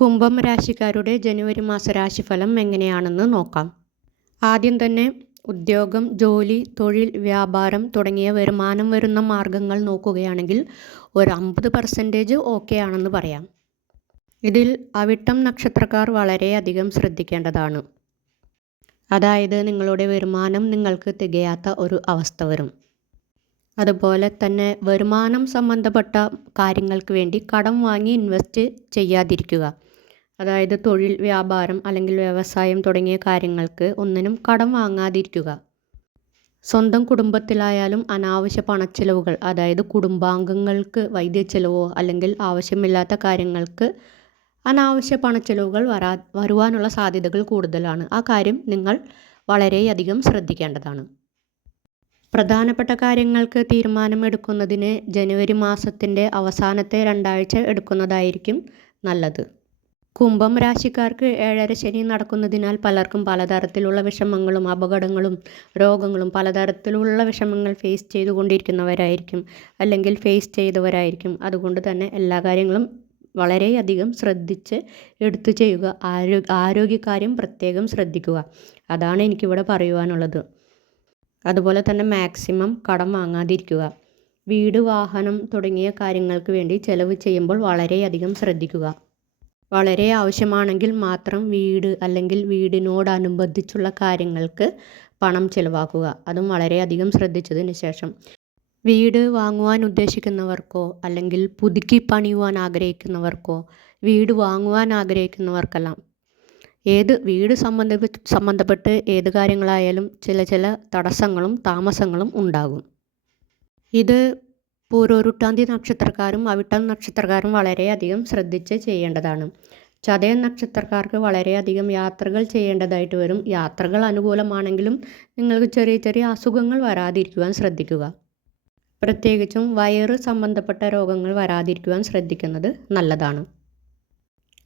കുംഭം രാശിക്കാരുടെ ജനുവരി മാസ രാശിഫലം എങ്ങനെയാണെന്ന് നോക്കാം. ആദ്യം തന്നെ ഉദ്യോഗം ജോലി തൊഴിൽ വ്യാപാരം തുടങ്ങിയ വരുമാനം വരുന്ന മാർഗങ്ങൾ നോക്കുകയാണെങ്കിൽ ഒരു അമ്പത് പെർസെന്റേജ് ഓക്കെ ആണെന്ന് പറയാം. ഇതിൽ അവിട്ടം നക്ഷത്രക്കാർ വളരെയധികം ശ്രദ്ധിക്കേണ്ടതാണ്. അതായത് നിങ്ങളുടെ വരുമാനം നിങ്ങൾക്ക് തികയാത്ത ഒരു അവസ്ഥ വരും. അതുപോലെ തന്നെ വരുമാനം സംബന്ധപ്പെട്ട കാര്യങ്ങൾക്ക് വേണ്ടി കടം വാങ്ങി ഇൻവെസ്റ്റ് ചെയ്യാതിരിക്കുക. അതായത് തൊഴിൽ വ്യാപാരം അല്ലെങ്കിൽ വ്യവസായം തുടങ്ങിയ കാര്യങ്ങൾക്ക് ഒന്നിനും കടം വാങ്ങാതിരിക്കുക. സ്വന്തം കുടുംബത്തിലായാലും അനാവശ്യ പണച്ചിലവുകൾ അതായത് കുടുംബാംഗങ്ങൾക്ക് വൈദ്യച്ചെലവോ അല്ലെങ്കിൽ ആവശ്യമില്ലാത്ത കാര്യങ്ങൾക്ക് അനാവശ്യ പണച്ചിലവുകൾ വരാ വരുവാനുള്ള സാധ്യതകൾ കൂടുതലാണ്. ആ കാര്യം നിങ്ങൾ വളരെയധികം ശ്രദ്ധിക്കേണ്ടതാണ്. പ്രധാനപ്പെട്ട കാര്യങ്ങൾക്ക് തീരുമാനമെടുക്കുന്നതിന് ജനുവരി മാസത്തിന്റെ അവസാനത്തെ രണ്ടാഴ്ച എടുക്കുന്നതായിരിക്കും നല്ലത്. കുംഭം രാശിക്കാർക്ക് ഏഴര ശനി നടക്കുന്നതിനാൽ പലർക്കും പലതരത്തിലുള്ള വിഷമങ്ങളും അപകടങ്ങളും രോഗങ്ങളും പലതരത്തിലുള്ള വിഷമങ്ങൾ ഫേസ് ചെയ്തുകൊണ്ടിരിക്കുന്നവരായിരിക്കും അല്ലെങ്കിൽ ഫേസ് ചെയ്തവരായിരിക്കും. അതുകൊണ്ട് തന്നെ എല്ലാ കാര്യങ്ങളും വളരെയധികം ശ്രദ്ധിച്ച് എടുത്തു ചെയ്യുക. ആരോ ആരോഗ്യകാര്യം പ്രത്യേകം ശ്രദ്ധിക്കുക. അതാണ് എനിക്കിവിടെ പറയുവാനുള്ളത്. അതുപോലെ തന്നെ മാക്സിമം കടം വാങ്ങാതിരിക്കുക. വീട് വാഹനം തുടങ്ങിയ കാര്യങ്ങൾക്ക് വേണ്ടി ചെലവ് ചെയ്യുമ്പോൾ വളരെയധികം ശ്രദ്ധിക്കുക. വളരെ ആവശ്യമാണെങ്കിൽ മാത്രം വീട് അല്ലെങ്കിൽ വീടിനോടനുബന്ധിച്ചുള്ള കാര്യങ്ങൾക്ക് പണം ചിലവാക്കുക. അതും വളരെയധികം ശ്രദ്ധിച്ചതിന് ശേഷം. വീട് വാങ്ങുവാൻ ഉദ്ദേശിക്കുന്നവർക്കോ അല്ലെങ്കിൽ പുതുക്കി പണിയുവാൻ ആഗ്രഹിക്കുന്നവർക്കോ വീട് വാങ്ങുവാൻ ആഗ്രഹിക്കുന്നവർക്കെല്ലാം ഏത് വീട് സംബന്ധ സംബന്ധപ്പെട്ട് ഏത് കാര്യങ്ങളായാലും ചില ചില തടസ്സങ്ങളും താമസങ്ങളും ഉണ്ടാകും. ഇത് പൂരോരുട്ടാന്തി നക്ഷത്രക്കാരും അവിട്ടം നക്ഷത്രക്കാരും വളരെയധികം ശ്രദ്ധിച്ച് ചെയ്യേണ്ടതാണ്. ചതയ നക്ഷത്രക്കാർക്ക് വളരെയധികം യാത്രകൾ ചെയ്യേണ്ടതായിട്ട് വരും. യാത്രകൾ അനുകൂലമാണെങ്കിലും നിങ്ങൾക്ക് ചെറിയ ചെറിയ അസുഖങ്ങൾ വരാതിരിക്കുവാൻ ശ്രദ്ധിക്കുക. പ്രത്യേകിച്ചും വയറ് സംബന്ധപ്പെട്ട രോഗങ്ങൾ വരാതിരിക്കുവാൻ ശ്രദ്ധിക്കുന്നത് നല്ലതാണ്.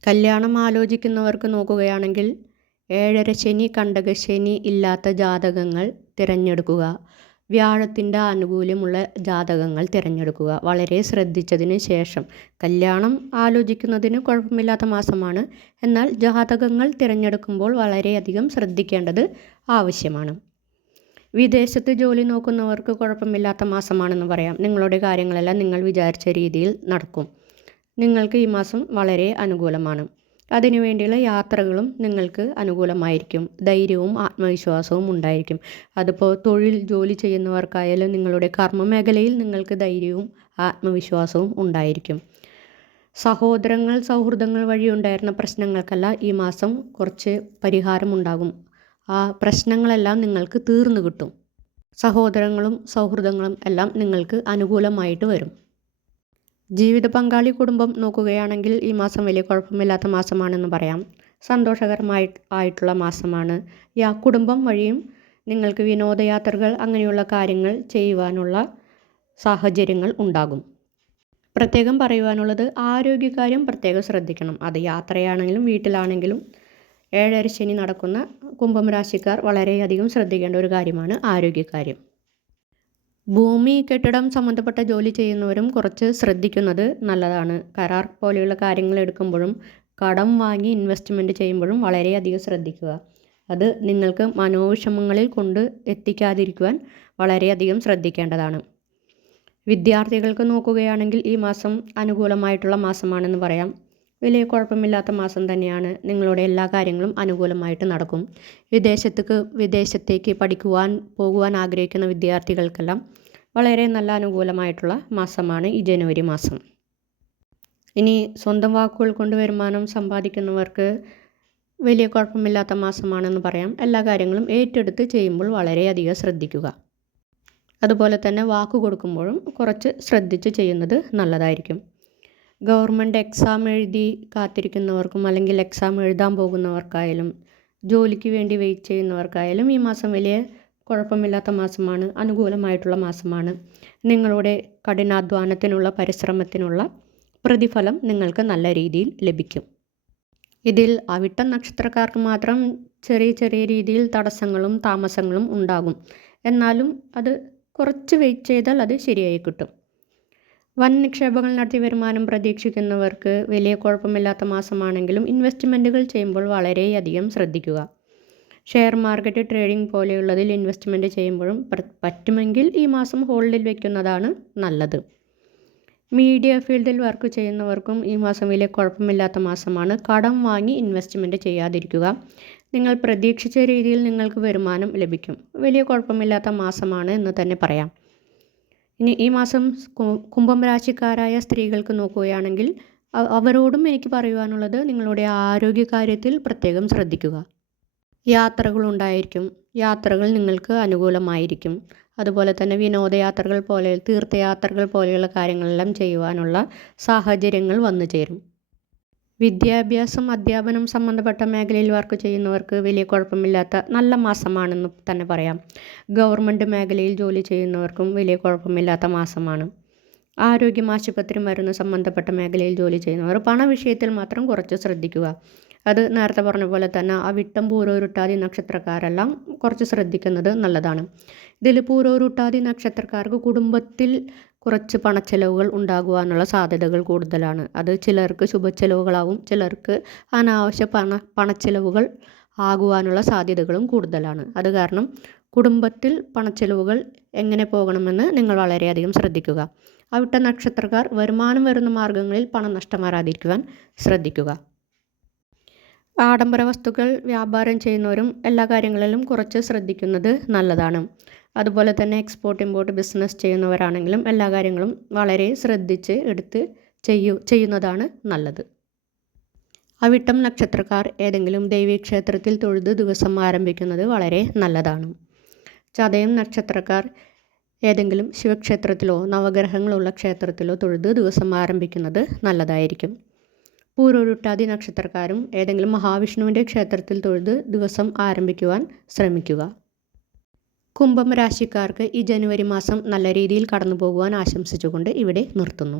കല്യാണം ആലോചിക്കുന്നവർക്ക് നോക്കുകയാണെങ്കിൽ ഏഴര ശനി കണ്ടകശനി ഇല്ലാത്ത ജാതകങ്ങൾ തിരഞ്ഞെടുക്കുക. വ്യാഴത്തിന്റെ ആനുകൂല്യമുള്ള ജാതകങ്ങൾ തിരഞ്ഞെടുക്കുക. വളരെ ശ്രദ്ധിച്ചതിന് ശേഷം കല്യാണം ആലോചിക്കുന്നതിന് കുഴപ്പമില്ലാത്ത മാസമാണ്. എന്നാൽ ജാതകങ്ങൾ തിരഞ്ഞെടുക്കുമ്പോൾ വളരെയധികം ശ്രദ്ധിക്കേണ്ടത് ആവശ്യമാണ്. വിദേശത്ത് ജോലി നോക്കുന്നവർക്ക് കുഴപ്പമില്ലാത്ത മാസമാണെന്ന് പറയാം. നിങ്ങളുടെ കാര്യങ്ങളെല്ലാം നിങ്ങൾ വിചാരിച്ച രീതിയിൽ നടക്കും. നിങ്ങൾക്ക് ഈ മാസം വളരെ അനുകൂലമാണ്. അതിനുവേണ്ടിയുള്ള യാത്രകളും നിങ്ങൾക്ക് അനുകൂലമായിരിക്കും. ധൈര്യവും ആത്മവിശ്വാസവും ഉണ്ടായിരിക്കും. അതിപ്പോൾ തൊഴിൽ ജോലി ചെയ്യുന്നവർക്കായാലും നിങ്ങളുടെ കർമ്മ മേഖലയിൽ നിങ്ങൾക്ക് ധൈര്യവും ആത്മവിശ്വാസവും ഉണ്ടായിരിക്കും. സഹോദരങ്ങൾ സൗഹൃദങ്ങൾ വഴി ഉണ്ടായിരുന്ന പ്രശ്നങ്ങൾക്കല്ല ഈ മാസം കുറച്ച് പരിഹാരമുണ്ടാകും ആ പ്രശ്നങ്ങളെല്ലാം നിങ്ങൾക്ക് തീർന്നു കിട്ടും. സഹോദരങ്ങളും സൗഹൃദങ്ങളും എല്ലാം നിങ്ങൾക്ക് അനുകൂലമായിട്ട് വരും. ജീവിത പങ്കാളി കുടുംബം നോക്കുകയാണെങ്കിൽ ഈ മാസം വലിയ കുഴപ്പമില്ലാത്ത മാസമാണെന്ന് പറയാം. സന്തോഷകരമായി ആയിട്ടുള്ള മാസമാണ്. യാ കുടുംബം വഴിയും നിങ്ങൾക്ക് വിനോദയാത്രകൾ അങ്ങനെയുള്ള കാര്യങ്ങൾ ചെയ്യുവാനുള്ള സാഹചര്യങ്ങൾ ഉണ്ടാകും. പ്രത്യേകം പറയുവാനുള്ളത് ആരോഗ്യകാര്യം പ്രത്യേകം ശ്രദ്ധിക്കണം. അത് യാത്രയാണെങ്കിലും വീട്ടിലാണെങ്കിലും ഏഴര ശനി നടക്കുന്ന കുംഭം രാശിക്കാർ വളരെയധികം ശ്രദ്ധിക്കേണ്ട ഒരു കാര്യമാണ് ആരോഗ്യകാര്യം. ഭൂമി കെട്ടിടം സംബന്ധപ്പെട്ട ജോലി ചെയ്യുന്നവരും കുറച്ച് ശ്രദ്ധിക്കുന്നത് നല്ലതാണ്. കരാർ പോലെയുള്ള കാര്യങ്ങൾ എടുക്കുമ്പോഴും കടം വാങ്ങി ഇൻവെസ്റ്റ്മെന്റ് ചെയ്യുമ്പോഴും വളരെയധികം ശ്രദ്ധിക്കുക. അത് നിങ്ങൾക്ക് മനോവിഷമങ്ങളിൽ കൊണ്ട് എത്തിക്കാതിരിക്കുവാൻ വളരെയധികം ശ്രദ്ധിക്കേണ്ടതാണ്. വിദ്യാർത്ഥികൾക്ക് നോക്കുകയാണെങ്കിൽ ഈ മാസം അനുകൂലമായിട്ടുള്ള മാസമാണെന്ന് പറയാം. വലിയ കുഴപ്പമില്ലാത്ത മാസം തന്നെയാണ് നിങ്ങളുടെ എല്ലാ കാര്യങ്ങളും അനുകൂലമായിട്ട് നടക്കും. വിദേശത്തേക്ക് വിദേശത്തേക്ക് പഠിക്കുവാൻ പോകുവാൻ ആഗ്രഹിക്കുന്ന വിദ്യാർത്ഥികൾക്കെല്ലാം വളരെ നല്ല അനുകൂലമായിട്ടുള്ള മാസമാണ് ഈ ജനുവരി മാസം. ഇനി സ്വന്തം വാക്കുകൾ കൊണ്ട് വരുമാനം സമ്പാദിക്കുന്നവർക്ക് വലിയ കുഴപ്പമില്ലാത്ത മാസമാണെന്ന് പറയാം. എല്ലാ കാര്യങ്ങളും ഏറ്റെടുത്ത് ചെയ്യുമ്പോൾ വളരെയധികം ശ്രദ്ധിക്കുക. അതുപോലെ തന്നെ വാക്ക് കൊടുക്കുമ്പോഴും കുറച്ച് ശ്രദ്ധിച്ച് ചെയ്യുന്നത് നല്ലതായിരിക്കും. ഗവൺമെന്റ് എക്സാം എഴുതി കാത്തിരിക്കുന്നവർക്കും അല്ലെങ്കിൽ എക്സാം എഴുതാൻ പോകുന്നവർക്കായാലും ജോലിക്ക് വേണ്ടി വെയിറ്റ് ചെയ്യുന്നവർക്കായാലും ഈ മാസം വലിയ കുഴപ്പമില്ലാത്ത മാസമാണ്. അനുകൂലമായിട്ടുള്ള മാസമാണ്. നിങ്ങളുടെ കഠിനാധ്വാനത്തിനുള്ള പരിശ്രമത്തിനുള്ള പ്രതിഫലം നിങ്ങൾക്ക് നല്ല രീതിയിൽ ലഭിക്കും. ഇതിൽ അവിട്ട നക്ഷത്രക്കാർക്ക് മാത്രം ചെറിയ ചെറിയ രീതിയിൽ തടസ്സങ്ങളും താമസങ്ങളും ഉണ്ടാകും. എന്നാലും അത് കുറച്ച് വെയിറ്റ് ചെയ്താൽ അത് ശരിയായി കിട്ടും. വൻ നിക്ഷേപങ്ങൾ നടത്തി വരുമാനം പ്രതീക്ഷിക്കുന്നവർക്ക് വലിയ കുഴപ്പമില്ലാത്ത മാസമാണെങ്കിലും ഇൻവെസ്റ്റ്മെന്റുകൾ ചെയ്യുമ്പോൾ വളരെയധികം ശ്രദ്ധിക്കുക. ഷെയർ മാർക്കറ്റ് ട്രേഡിംഗ് പോലെയുള്ളതിൽ ഇൻവെസ്റ്റ്മെന്റ് ചെയ്യുമ്പോഴും പറ്റുമെങ്കിൽ ഈ മാസം ഹോൾഡിൽ വയ്ക്കുന്നതാണ് നല്ലത്. മീഡിയ ഫീൽഡിൽ വർക്ക് ചെയ്യുന്നവർക്കും ഈ മാസം വലിയ കുഴപ്പമില്ലാത്ത മാസമാണ്. കടം വാങ്ങി ഇൻവെസ്റ്റ്മെന്റ് ചെയ്യാതിരിക്കുക. നിങ്ങൾ പ്രതീക്ഷിച്ച രീതിയിൽ നിങ്ങൾക്ക് വരുമാനം ലഭിക്കും. വലിയ കുഴപ്പമില്ലാത്ത മാസമാണ് എന്ന് തന്നെ പറയാം. ഇനി ഈ മാസം കുംഭം രാശിക്കാരായ സ്ത്രീകൾക്ക് നോക്കുകയാണെങ്കിൽ അവരോടും എനിക്ക് പറയുവാനുള്ളത് നിങ്ങളുടെ ആരോഗ്യകാര്യത്തിൽ പ്രത്യേകം ശ്രദ്ധിക്കുക. യാത്രകളുണ്ടായിരിക്കും യാത്രകൾ നിങ്ങൾക്ക് അനുകൂലമായിരിക്കും. അതുപോലെ തന്നെ വിനോദയാത്രകൾ പോലെ തീർത്ഥയാത്രകൾ പോലെയുള്ള കാര്യങ്ങളെല്ലാം ചെയ്യുവാനുള്ള സാഹചര്യങ്ങൾ വന്നു ചേരും. വിദ്യാഭ്യാസം അധ്യാപനം സംബന്ധപ്പെട്ട മേഖലയിൽ വർക്ക് ചെയ്യുന്നവർക്ക് വലിയ കുഴപ്പമില്ലാത്ത നല്ല മാസമാണെന്ന് തന്നെ പറയാം. ഗവൺമെന്റ് മേഖലയിൽ ജോലി ചെയ്യുന്നവർക്കും വലിയ കുഴപ്പമില്ലാത്ത മാസമാണ്. ആരോഗ്യം ആശുപത്രി മരുന്ന് സംബന്ധപ്പെട്ട മേഖലയിൽ ജോലി ചെയ്യുന്നവർ പണ വിഷയത്തിൽ മാത്രം കുറച്ച് ശ്രദ്ധിക്കുക. അത് നേരത്തെ പറഞ്ഞ പോലെ തന്നെ ആ വിട്ടം പൂരോരുട്ടാതി നക്ഷത്രക്കാരെല്ലാം കുറച്ച് ശ്രദ്ധിക്കുന്നത് നല്ലതാണ്. ഇതിൽ പൂരോരുട്ടാതി നക്ഷത്രക്കാർക്ക് കുടുംബത്തിൽ കുറച്ച് പണച്ചെലവുകൾ ഉണ്ടാകുവാനുള്ള സാധ്യതകൾ കൂടുതലാണ്. അത് ചിലർക്ക് ശുഭച്ചെലവുകളാവും ചിലർക്ക് അനാവശ്യ പണ പണച്ചെലവുകൾ ആകുവാനുള്ള സാധ്യതകളും കൂടുതലാണ്. അത് കാരണം കുടുംബത്തിൽ പണച്ചെലവുകൾ എങ്ങനെ പോകണമെന്ന് നിങ്ങൾ വളരെയധികം ശ്രദ്ധിക്കുക. അവിട്ട നക്ഷത്രക്കാർ വരുമാനം വരുന്ന മാർഗങ്ങളിൽ പണം നഷ്ടമാരാതിരിക്കുവാൻ ശ്രദ്ധിക്കുക. ആഡംബര വസ്തുക്കൾ വ്യാപാരം ചെയ്യുന്നവരും എല്ലാ കാര്യങ്ങളിലും കുറച്ച് ശ്രദ്ധിക്കുന്നത് നല്ലതാണ്. അതുപോലെ തന്നെ എക്സ്പോർട്ട് ഇമ്പോർട്ട് ബിസിനസ് ചെയ്യുന്നവരാണെങ്കിലും എല്ലാ കാര്യങ്ങളും വളരെ ശ്രദ്ധിച്ച് എടുത്ത് ചെയ്യൂ ചെയ്യുന്നതാണ് നല്ലത്. അവിട്ടം നക്ഷത്രക്കാർ ഏതെങ്കിലും ദേവീക്ഷേത്രത്തിൽ തൊഴുത് ദിവസം ആരംഭിക്കുന്നത് വളരെ നല്ലതാണ്. ചതയം നക്ഷത്രക്കാർ ഏതെങ്കിലും ശിവക്ഷേത്രത്തിലോ നവഗ്രഹങ്ങളുള്ള ക്ഷേത്രത്തിലോ തൊഴുത് ദിവസം ആരംഭിക്കുന്നത് നല്ലതായിരിക്കും. പൂരൊരുട്ടാതി നക്ഷത്രക്കാരും ഏതെങ്കിലും മഹാവിഷ്ണുവിന്റെ ക്ഷേത്രത്തിൽ തൊഴുത് ദിവസം ആരംഭിക്കുവാൻ ശ്രമിക്കുക. കുംഭം രാശിക്കാർക്ക് ഈ ജനുവരി മാസം നല്ല രീതിയിൽ കടന്നു പോകുവാൻ ആശംസിച്ചുകൊണ്ട് ഇവിടെ നിർത്തുന്നു.